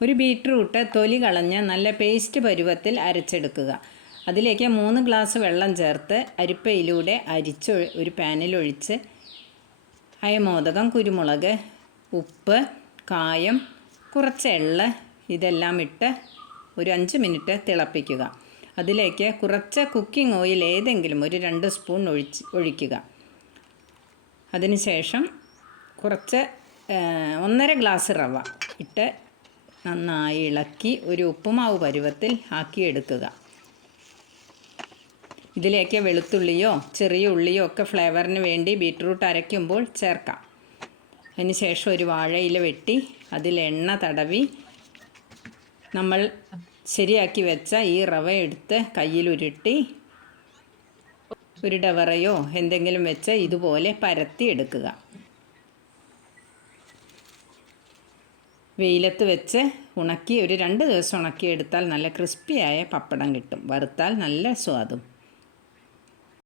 ഒരു ബീറ്റ്റൂട്ട് തൊലി കളഞ്ഞ് നല്ല പേസ്റ്റ് പരുവത്തിൽ അരച്ചെടുക്കുക. അതിലേക്ക് 3 ഗ്ലാസ് വെള്ളം ചേർത്ത് അരിപ്പയിലൂടെ അരിച്ച് ഒരു പാനിലൊഴിച്ച് അയമോദകം, കുരുമുളക്, ഉപ്പ്, കായം, കുറച്ച് എള്ള് ഇതെല്ലാം ഇട്ട് ഒരു 5 മിനിറ്റ് തിളപ്പിക്കുക. അതിലേക്ക് കുറച്ച് കുക്കിംഗ് ഓയിൽ ഏതെങ്കിലും ഒരു 2 സ്പൂൺ ഒഴിക്കുക. അതിനുശേഷം കുറച്ച് 1.5 ഗ്ലാസ് റവ ഇട്ട് നന്നായി ഇളക്കി ഒരു ഉപ്പുമാവ് പരുവത്തിൽ ആക്കിയെടുക്കുക. ഇതിലേക്ക് വെളുത്തുള്ളിയോ ചെറിയ ഉള്ളിയോ ഒക്കെ ഫ്ലേവറിന് വേണ്ടി ബീറ്റ്റൂട്ട് അരയ്ക്കുമ്പോൾ ചേർക്കാം. അതിനുശേഷം ഒരു വാഴയില വെട്ടി അതിൽ എണ്ണ തടവി നമ്മൾ ശരിയാക്കി വെച്ച ഈ റവ എടുത്ത് കയ്യിലുരുട്ടി ഒരു ഡവറയോ എന്തെങ്കിലും വെച്ച് ഇതുപോലെ പരത്തി എടുക്കുക. വെയിലത്ത് വെച്ച് ഉണക്കി ഒരു 2 ദിവസം ഉണക്കിയെടുത്താൽ നല്ല ക്രിസ്പിയായ പപ്പടം കിട്ടും. വറുത്താൽ നല്ല സ്വാദും.